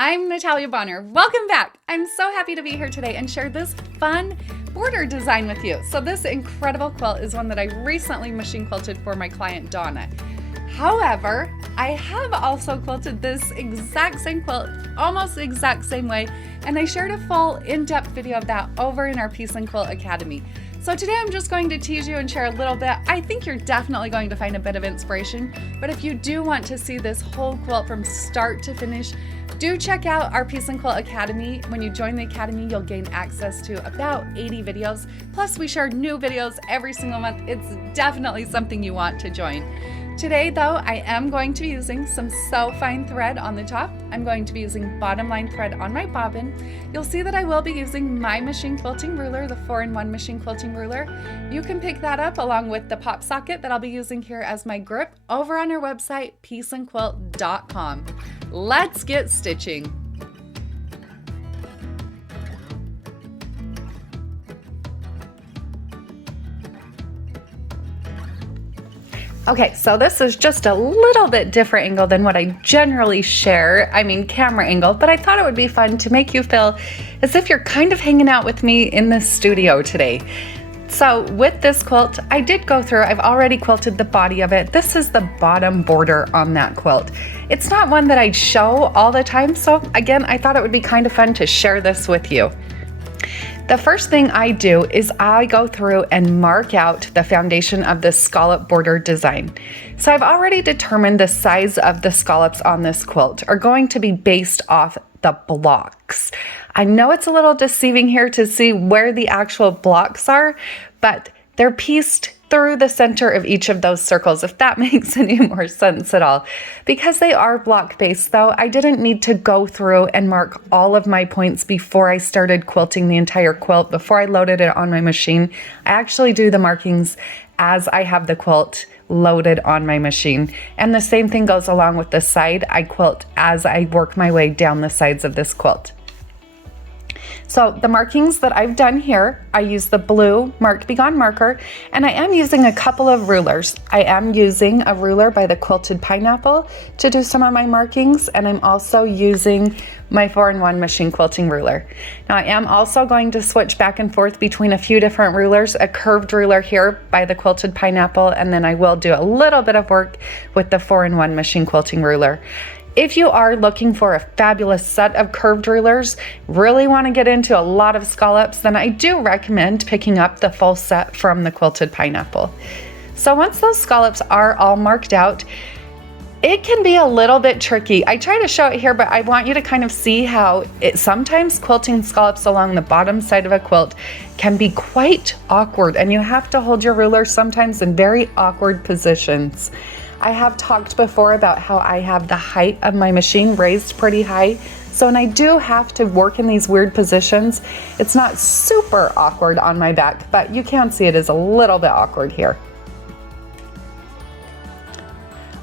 I'm Natalia Bonner. Welcome back. I'm so happy to be here today and share this fun border design with you. So this incredible quilt is one that I recently machine quilted for my client Donna. However, I have also quilted this exact same quilt, almost the exact same way, and I shared a full in-depth video of that over in our Piece and Quilt Academy. So today I'm just going to tease you and share a little bit. I think you're definitely going to find a bit of inspiration, but if you do want to see this whole quilt from start to finish, do check out our Piece and Quilt Academy. When you join the Academy, you'll gain access to about 80 videos. Plus, we share new videos every single month. It's definitely something you want to join. Today, though, I am going to be using some So Fine thread on the top. I'm going to be using bottom line thread on my bobbin. You'll see that I will be using my machine quilting ruler, the 4-in-1 machine quilting ruler. You can pick that up along with the pop socket that I'll be using here as my grip over on our website, pieceandquilt.com. Let's get stitching. Okay, so this is just a little bit different angle than what I generally share. I mean, camera angle, but I thought it would be fun to make you feel as if you're kind of hanging out with me in the studio today. So with this quilt, I did go through, I've already quilted the body of it. This is the bottom border on that quilt. It's not one that I show all the time, so again, I thought it would be kind of fun to share this with you. The first thing I do is I go through and mark out the foundation of the scallop border design. So I've already determined the size of the scallops on this quilt are going to be based off the blocks. I know it's a little deceiving here to see where the actual blocks are, but they're pieced through the center of each of those circles, if that makes any more sense at all. Because they are block based though, I didn't need to go through and mark all of my points before I started quilting the entire quilt, before I loaded it on my machine. I actually do the markings as I have the quilt loaded on my machine. And the same thing goes along with the side. I quilt as I work my way down the sides of this quilt. So the markings that I've done here, I use the blue Marked Be Gone marker, and I am using a couple of rulers. I am using a ruler by the Quilted Pineapple to do some of my markings, and I'm also using my 4-in-1 machine quilting ruler. Now I am also going to switch back and forth between a few different rulers, a curved ruler here by the Quilted Pineapple, and then I will do a little bit of work with the 4-in-1 machine quilting ruler. If you are looking for a fabulous set of curved rulers, really want to get into a lot of scallops, then I do recommend picking up the full set from the Quilted Pineapple. So once those scallops are all marked out, it can be a little bit tricky. I try to show it here, but I want you to kind of see how sometimes quilting scallops along the bottom side of a quilt can be quite awkward, and you have to hold your ruler sometimes in very awkward positions. I have talked before about how I have the height of my machine raised pretty high. So when I do have to work in these weird positions, it's not super awkward on my back, but you can see it is a little bit awkward here.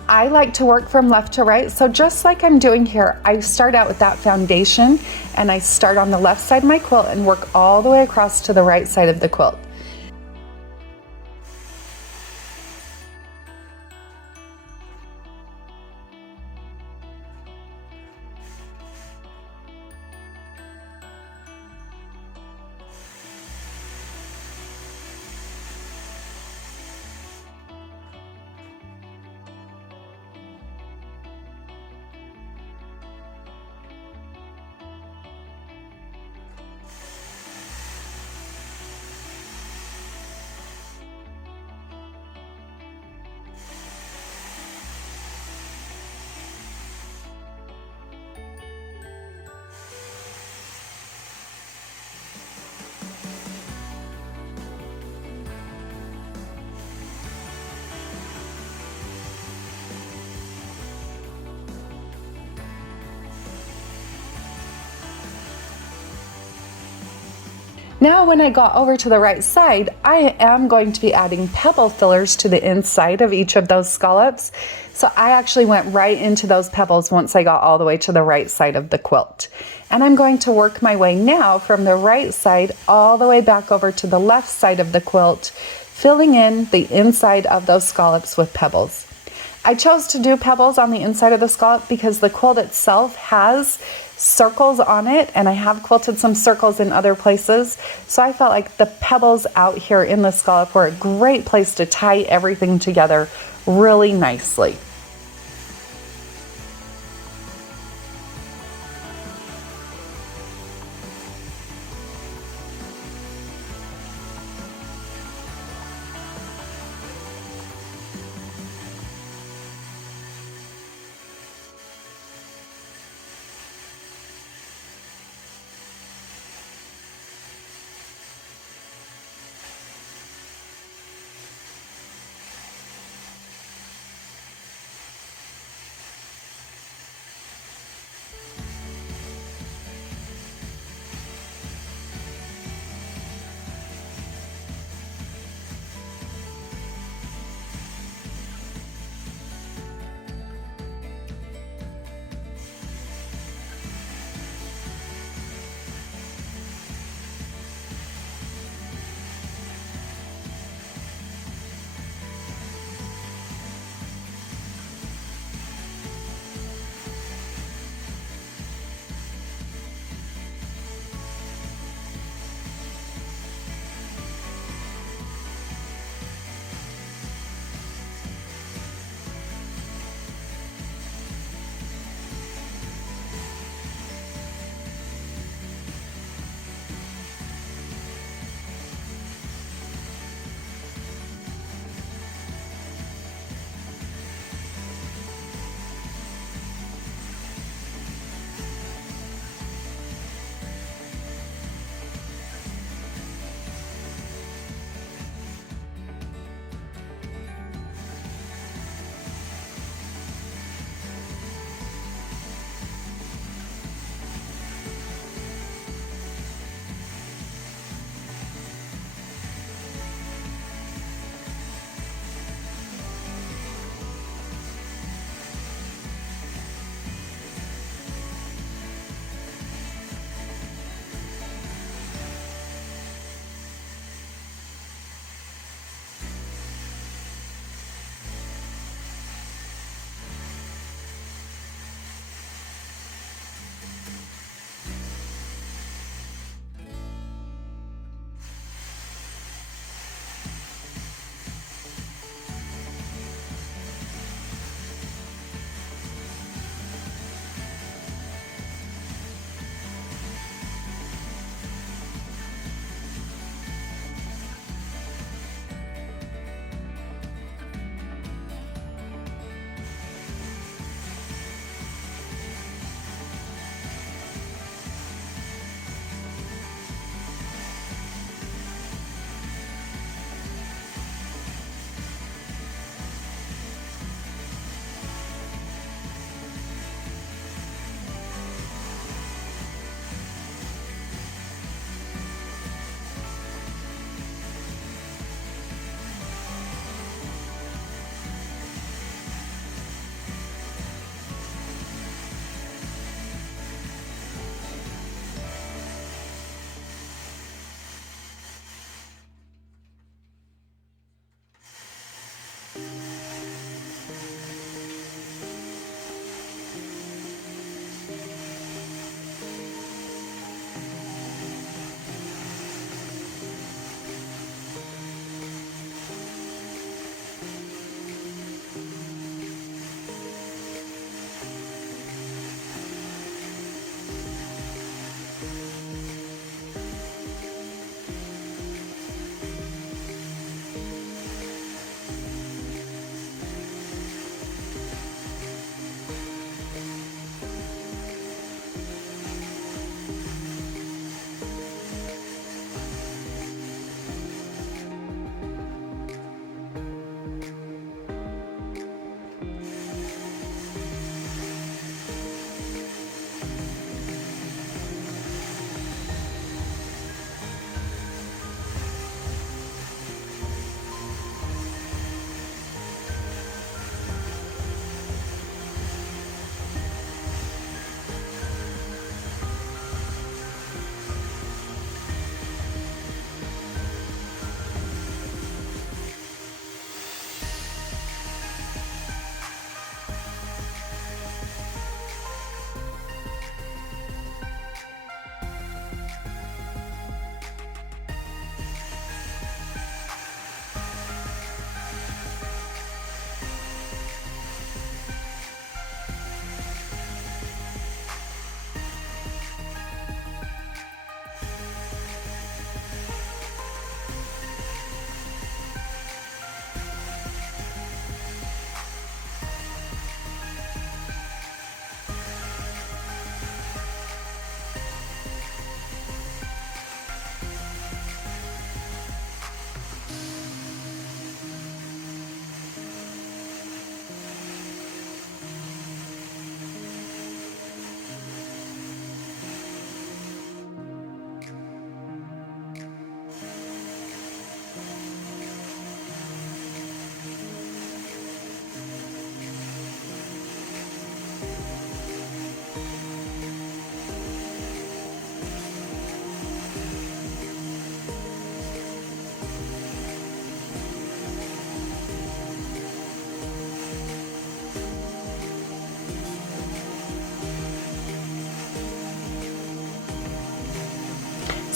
I like to work from left to right. So just like I'm doing here, I start out with that foundation and I start on the left side of my quilt and work all the way across to the right side of the quilt. Now when I got over to the right side, I am going to be adding pebble fillers to the inside of each of those scallops. So I actually went right into those pebbles once I got all the way to the right side of the quilt. And I'm going to work my way now from the right side all the way back over to the left side of the quilt, filling in the inside of those scallops with pebbles. I chose to do pebbles on the inside of the scallop because the quilt itself has circles on it, and I have quilted some circles in other places. So I felt like the pebbles out here in the scallop were a great place to tie everything together really nicely.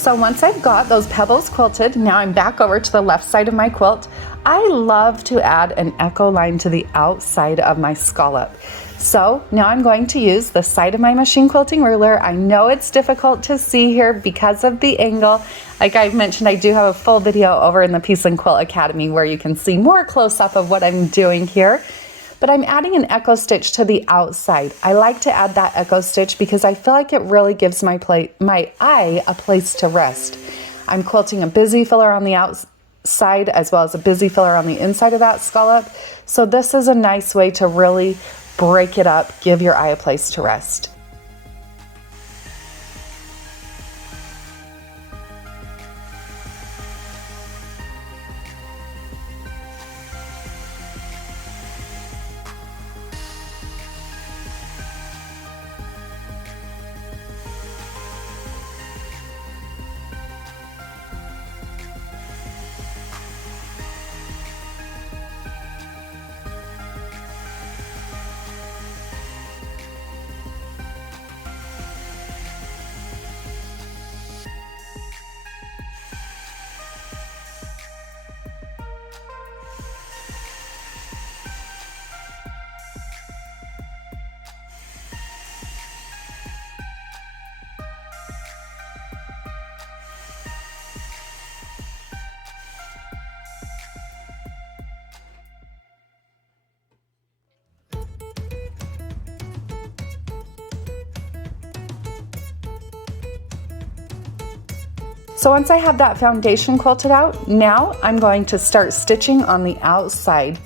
So once I've got those pebbles quilted, now I'm back over to the left side of my quilt. I love to add an echo line to the outside of my scallop. So now I'm going to use the side of my machine quilting ruler. I know it's difficult to see here because of the angle. Like I mentioned, I do have a full video over in the Piece and Quilt Academy where you can see more close up of what I'm doing here. But I'm adding an echo stitch to the outside. I like to add that echo stitch because I feel like it really gives my eye a place to rest. I'm quilting a busy filler on the outside as well as a busy filler on the inside of that scallop. So this is a nice way to really break it up, give your eye a place to rest. So once I have that foundation quilted out, now I'm going to start stitching on the outside.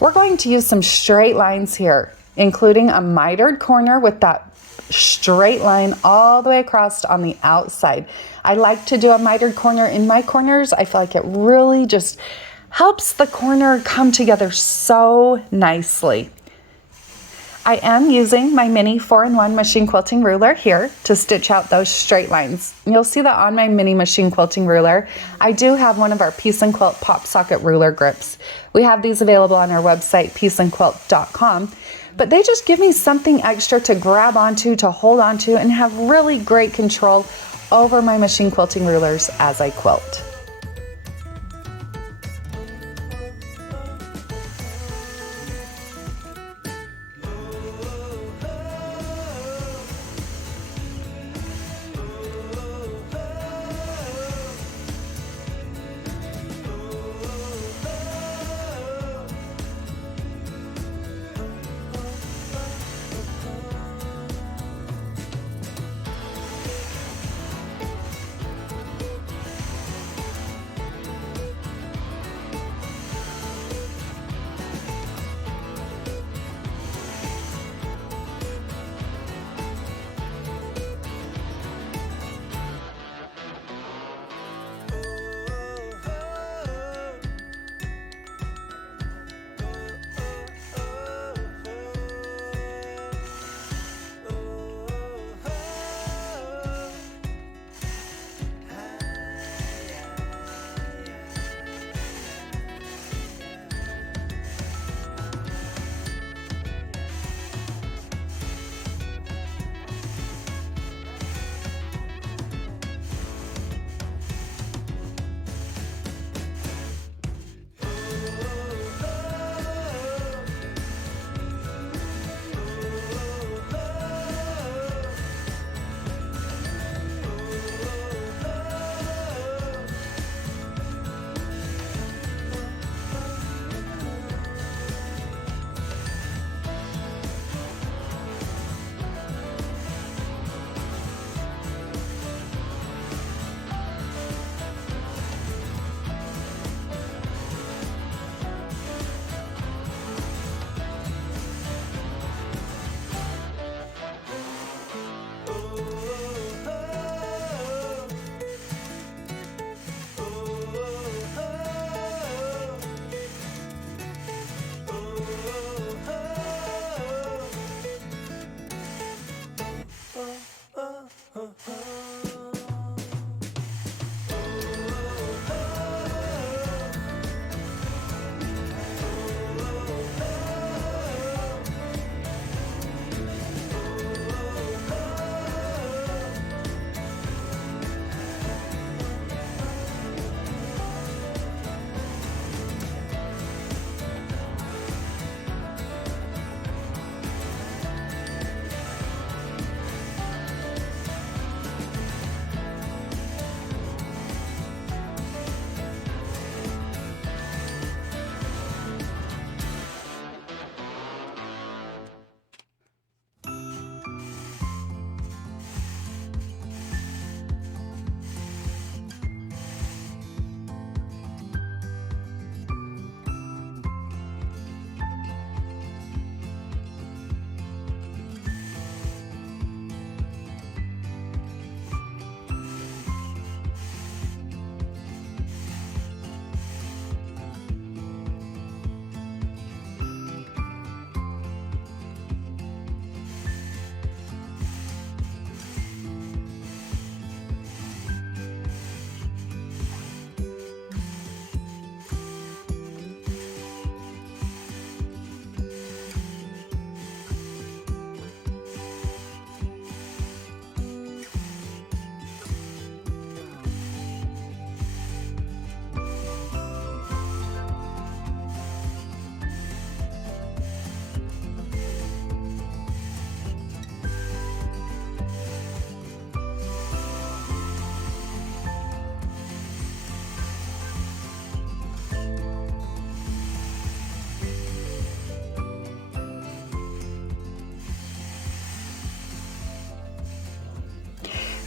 We're going to use some straight lines here, including a mitered corner with that straight line all the way across on the outside. I like to do a mitered corner in my corners. I feel like it really just helps the corner come together so nicely. I am using my mini 4-in-1 machine quilting ruler here to stitch out those straight lines. You'll see that on my mini machine quilting ruler, I do have one of our Piece and Quilt pop socket ruler grips. We have these available on our website, pieceandquilt.com, but they just give me something extra to grab onto, to hold onto, and have really great control over my machine quilting rulers as I quilt.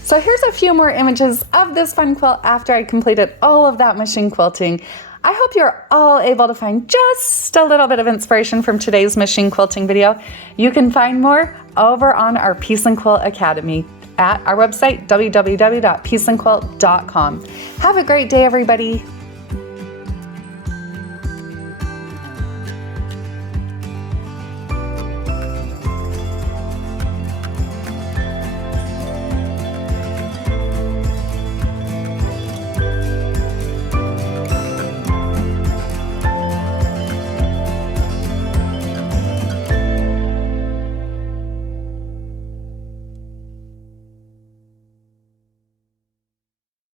So here's a few more images of this fun quilt after I completed all of that machine quilting. I hope you're all able to find just a little bit of inspiration from today's machine quilting video. You can find more over on our Piece and Quilt Academy at our website, www.pieceandquilt.com. Have a great day, everybody.